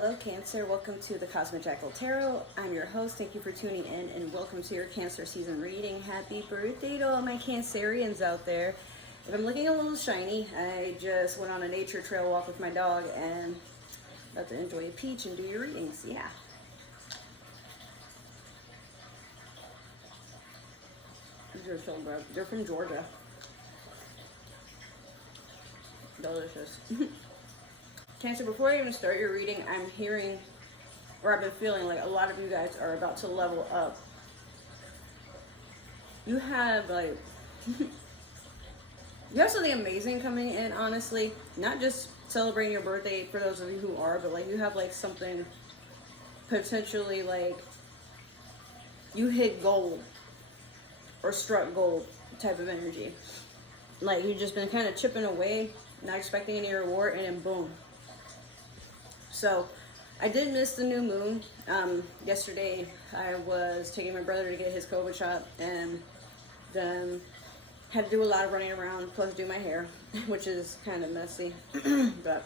Hello Cancer, welcome to the Cosmic Jackal Tarot. I'm your host, thank you for tuning in and welcome to your Cancer season reading. Happy birthday to all my Cancerians out there. If I'm looking a little shiny, I just went on a nature trail walk with my dog and about to enjoy a peach and do your readings, yeah. These are so good. They're from Georgia. Delicious. Cancer, before I even start your reading, I'm hearing, or I've been feeling like a lot of you guys are about to level up. You have like, you have something amazing coming in, honestly. Not just celebrating your birthday for those of you who are, but like you have like something potentially like you hit gold or struck gold type of energy. Like you've just been kind of chipping away, not expecting any reward, and then boom. So I did miss the new moon. Yesterday I was taking my brother to get his COVID shot and then had to do a lot of running around plus do my hair, which is kind of messy, but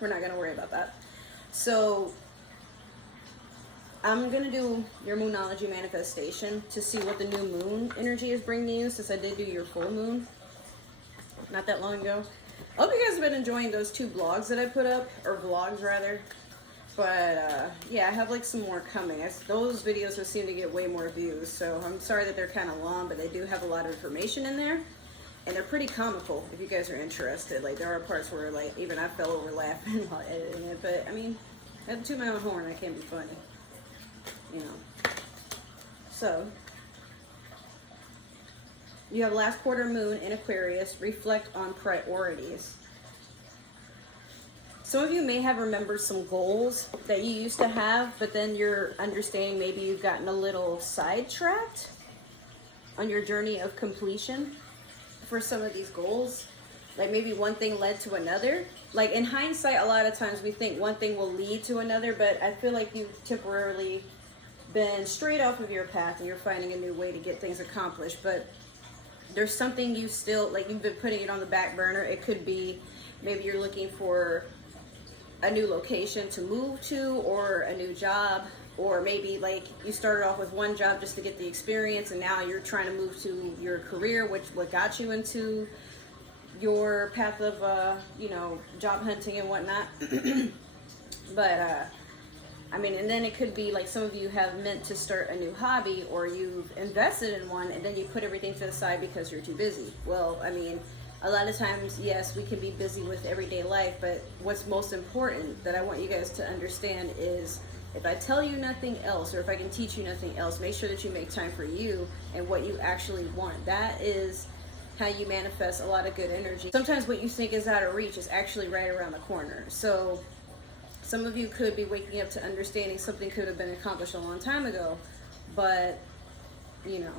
we're not going to worry about that. So I'm going to do your Moonology manifestation to see what the new moon energy is bringing you, since I did do your full moon not that long ago. I hope you guys have been enjoying those two blogs that I put up, or vlogs rather. But yeah, I have like some more coming. Those videos have seemed to get way more views, so I'm sorry that they're kind of long, but they do have a lot of information in there. And they're pretty comical if you guys are interested. Like there are parts where like even I fell over laughing while editing it. But I mean, I have to toot my own horn, I can't be funny. You know. So you have last quarter moon in Aquarius. Reflect on priorities. Some of you may have remembered some goals that you used to have, but then you're understanding maybe you've gotten a little sidetracked on your journey of completion for some of these goals. Like maybe one thing led to another. Like in hindsight, a lot of times we think one thing will lead to another, but I feel like you've temporarily been straight off of your path and you're finding a new way to get things accomplished. But there's something you still, like you've been putting it on the back burner. It could be maybe you're looking for a new location to move to or a new job, or maybe like you started off with one job just to get the experience and now you're trying to move to your career, which what got you into your path of you know, job hunting and whatnot. But I mean, and then it could be like some of you have meant to start a new hobby, or you've invested in one and then you put everything to the side because you're too busy. Well, I mean, a lot of times, yes, we can be busy with everyday life, but what's most important that I want you guys to understand is if I tell you nothing else, or if I can teach you nothing else, make sure that you make time for you and what you actually want. That is how you manifest a lot of good energy. Sometimes what you think is out of reach is actually right around the corner. So some of you could be waking up to understanding something could have been accomplished a long time ago, but you know,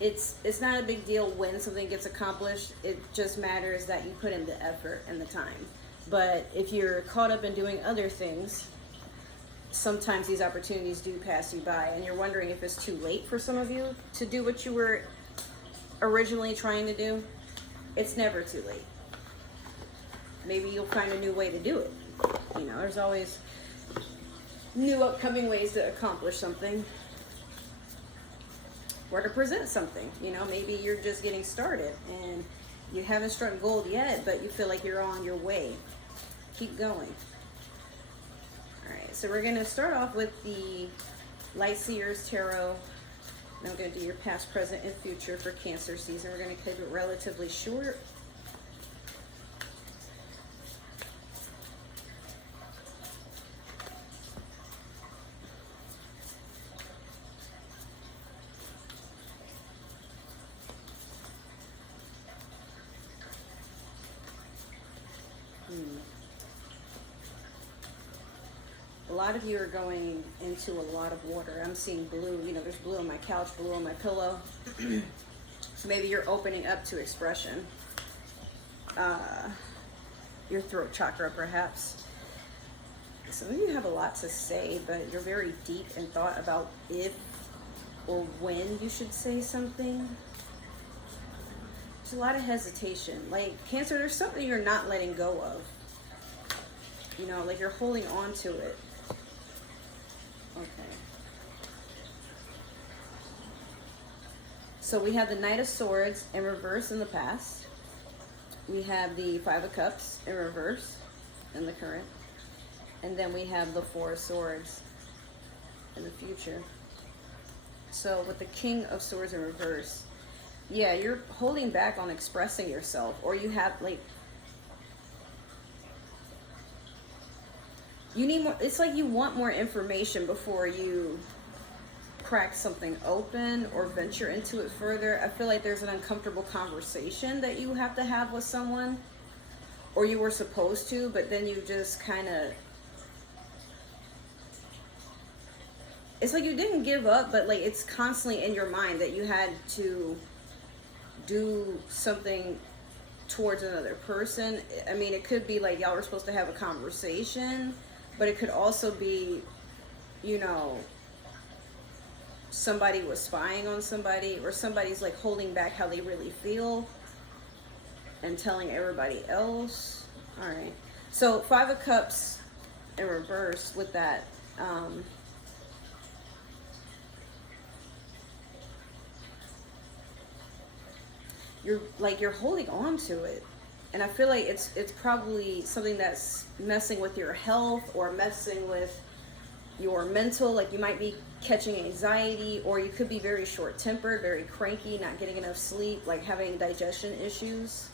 it's not a big deal when something gets accomplished. It just matters that you put in the effort and the time. But if you're caught up in doing other things, sometimes these opportunities do pass you by, and you're wondering if it's too late for some of you to do what you were originally trying to do. It's never too late. Maybe you'll find a new way to do it. You know, there's always new upcoming ways to accomplish something or to present something. You know, maybe you're just getting started and you haven't struck gold yet, but you feel like you're on your way. Keep going. All right, so we're going to start off with the Light Seers Tarot. And I'm going to do your past, present, and future for Cancer season. We're going to keep it relatively short. A lot of you are going into a lot of water. I'm seeing blue. You know, there's blue on my couch, blue on my pillow. So maybe you're opening up to expression. Your throat chakra, perhaps. Some of you have a lot to say, but you're very deep in thought about if or when you should say something. There's a lot of hesitation. Like, Cancer, there's something you're not letting go of. You know, like you're holding on to it. Okay. So we have the Knight of Swords in reverse in the past. We have the Five of Cups in reverse in the current. And then we have the Four of Swords in the future. So with the King of Swords in reverse, yeah, you're holding back on expressing yourself, or you have like, you need more, it's like you want more information before you crack something open or venture into it further. I feel like there's an uncomfortable conversation that you have to have with someone, or you were supposed to, but then you just kind of, it's like you didn't give up, but like it's constantly in your mind that you had to do something towards another person. I mean, it could be like y'all were supposed to have a conversation, but it could also be, you know, somebody was spying on somebody, or somebody's like holding back how they really feel and telling everybody else. All right. So Five of Cups in reverse with that. You're holding on to it, and I feel like it's probably something that's messing with your health or messing with your mental. Like you might be catching anxiety, or you could be very short-tempered, very cranky, not getting enough sleep, like having digestion issues.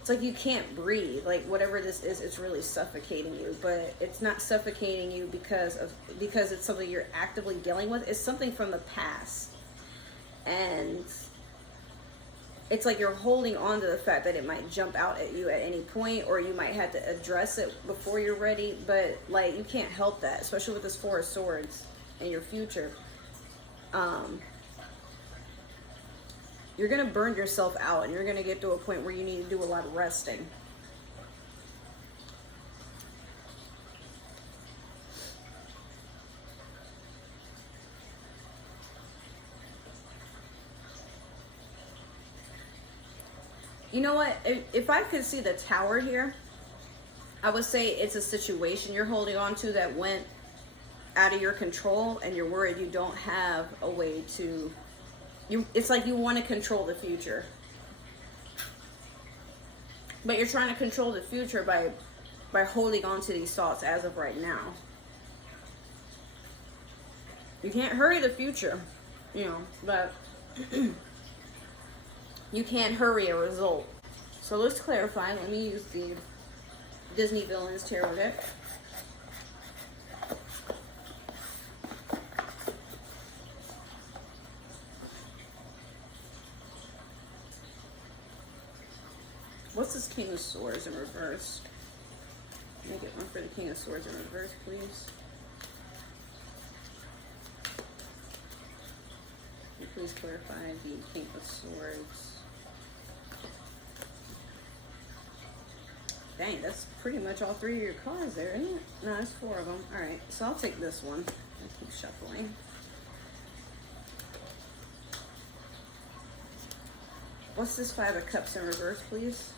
It's like you can't breathe. Like whatever this is, it's really suffocating you, but it's not suffocating you because it's something you're actively dealing with. It's something from the past. And it's like you're holding on to the fact that it might jump out at you at any point, or you might have to address it before you're ready. But like you can't help that, especially with this Four of Swords in your future. You're gonna burn yourself out, and you're gonna get to a point where you need to do a lot of resting. You know what? If I could see the Tower here, I would say it's a situation you're holding on to that went out of your control, and you're worried you don't have a way to. It's like you want to control the future, but you're trying to control the future by holding on to these thoughts as of right now. You can't hurry the future, you know, but you can't hurry a result. So let's clarify. Let me use the Disney Villains Tarot deck. What's this King of Swords in reverse? Can I get one for the King of Swords in reverse, please? Can you please clarify the King of Swords? Dang, that's pretty much all three of your cards there, isn't it? No, it's four of them. All right, so I'll take this one. I'll keep shuffling. What's this Five of Cups in reverse, please?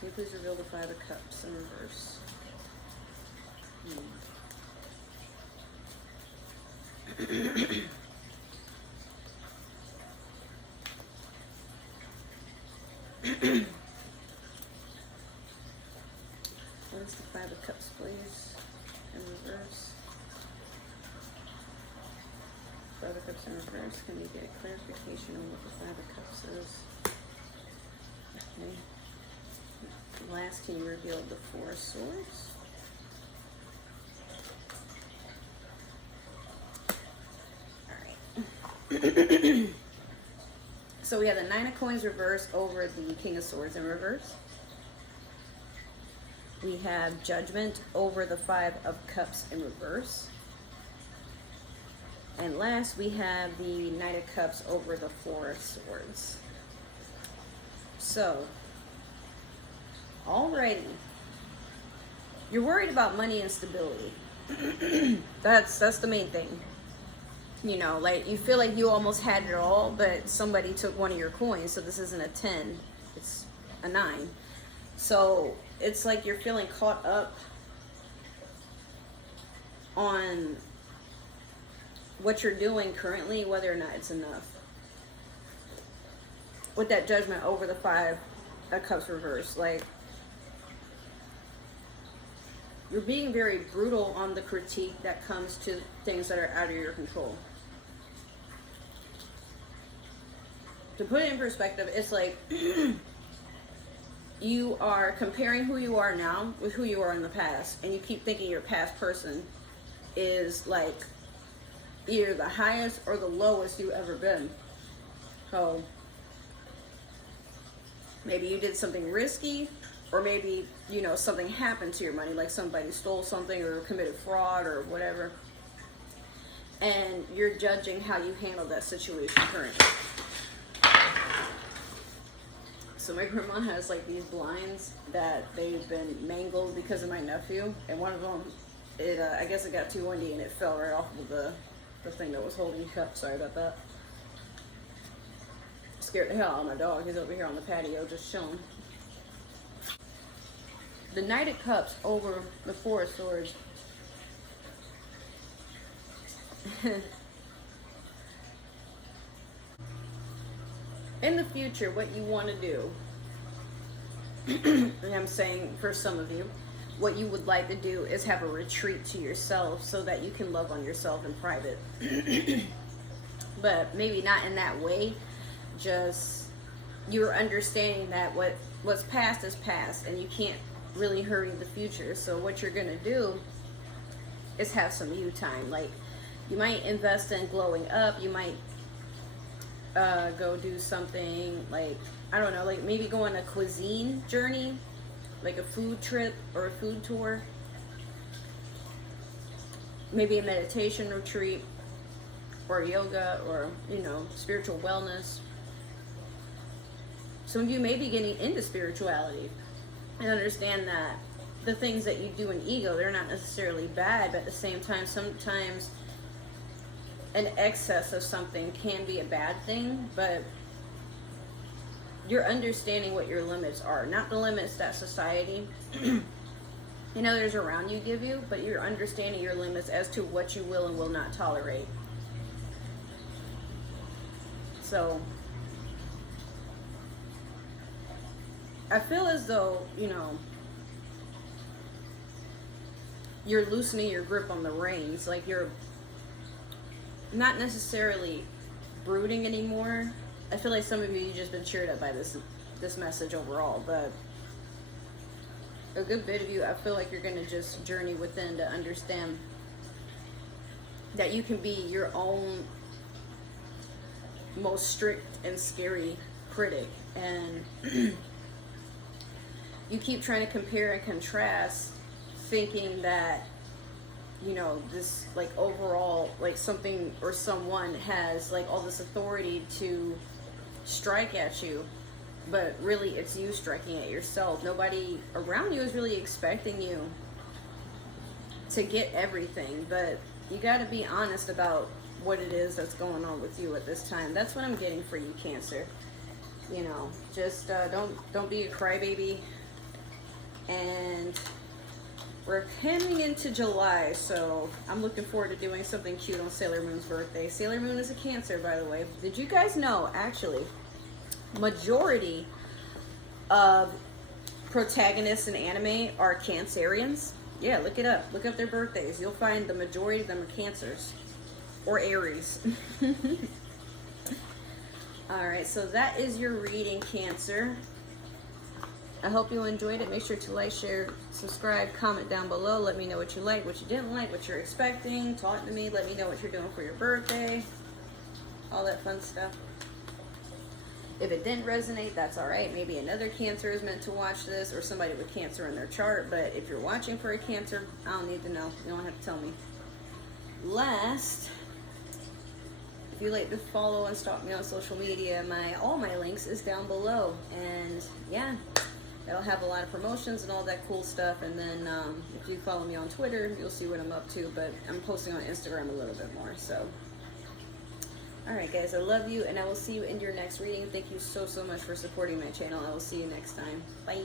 Can you please reveal the Five of Cups in reverse? What's the Five of Cups, please, in reverse? Five of Cups in reverse. Can we get clarification on what the Five of Cups is? Okay. Last, can you reveal the Four of Swords? Alright. So we have the Nine of Coins reverse over the King of Swords in reverse. We have Judgment over the Five of Cups in reverse. And last, we have the Knight of Cups over the Four of Swords. So, alrighty. You're worried about money and stability. That's the main thing. You know, like you feel like you almost had it all, but somebody took one of your coins, so this isn't a 10. It's a 9. So it's like you're feeling caught up on what you're doing currently, whether or not it's enough. With that Judgment over the 5 of Cups reversed, like, you're being very brutal on the critique that comes to things that are out of your control. To put it in perspective, it's like you are comparing who you are now with who you are in the past, and you keep thinking your past person is like either the highest or the lowest you've ever been. So maybe you did something risky, or maybe, you know, something happened to your money, like somebody stole something or committed fraud or whatever, and you're judging how you handle that situation currently. So my grandma has like these blinds that they've been mangled because of my nephew, and one of them, I guess it got too windy and it fell right off of the thing that was holding it up. Sorry about that. Scared the hell out of my dog. He's over here on the patio just chilling. The Knight of Cups over the 4 of Swords. In the future, what you want to do, and I'm saying for some of you, what you would like to do is have a retreat to yourself so that you can love on yourself in private. But maybe not in that way. Just you're understanding that what's past is past, and you can't really hurry the future. So what you're gonna do is have some you time. Like, you might invest in glowing up. You might go do something like, I don't know, like maybe go on a cuisine journey, like a food trip or a food tour. Maybe a meditation retreat, or yoga, or, you know, spiritual wellness. Some of you may be getting into spirituality and understand that the things that you do in ego, they're not necessarily bad, but at the same time, sometimes an excess of something can be a bad thing. But you're understanding what your limits are, not the limits that society and others around you give you, but you're understanding your limits as to what you will and will not tolerate. So I feel as though, you know, you're loosening your grip on the reins. Like, you're not necessarily brooding anymore. I feel like some of you just been cheered up by this message overall, but a good bit of you, I feel like you're going to just journey within to understand that you can be your own most strict and scary critic. And you keep trying to compare and contrast, thinking that, you know, this, like, overall, like, something or someone has, like, all this authority to strike at you, but really it's you striking at yourself. Nobody around you is really expecting you to get everything, but you got to be honest about what it is that's going on with you at this time. That's what I'm getting for you, Cancer. You know, just don't be a crybaby. And we're coming into July, so I'm looking forward to doing something cute on Sailor Moon's birthday. Sailor Moon is a Cancer, by the way. Did you guys know, actually, majority of protagonists in anime are Cancerians? Yeah, look it up. Look up their birthdays. You'll find the majority of them are Cancers. Or Aries. Alright, so that is your reading, Cancer. I hope you enjoyed it. Make sure to like, share, subscribe, comment down below. Let me know what you like, what you didn't like, what you're expecting. Talk to me. Let me know what you're doing for your birthday. All that fun stuff. If it didn't resonate, that's alright. Maybe another Cancer is meant to watch this, or somebody with Cancer in their chart. But if you're watching for a Cancer, I don't need to know. You don't have to tell me. Last, if you like to follow and stalk me on social media, all my links is down below. And yeah, it'll have a lot of promotions and all that cool stuff. And then if you follow me on Twitter, you'll see what I'm up to. But I'm posting on Instagram a little bit more. So Alright guys, I love you, and I will see you in your next reading. Thank you so much for supporting my channel. I will see you next time. Bye.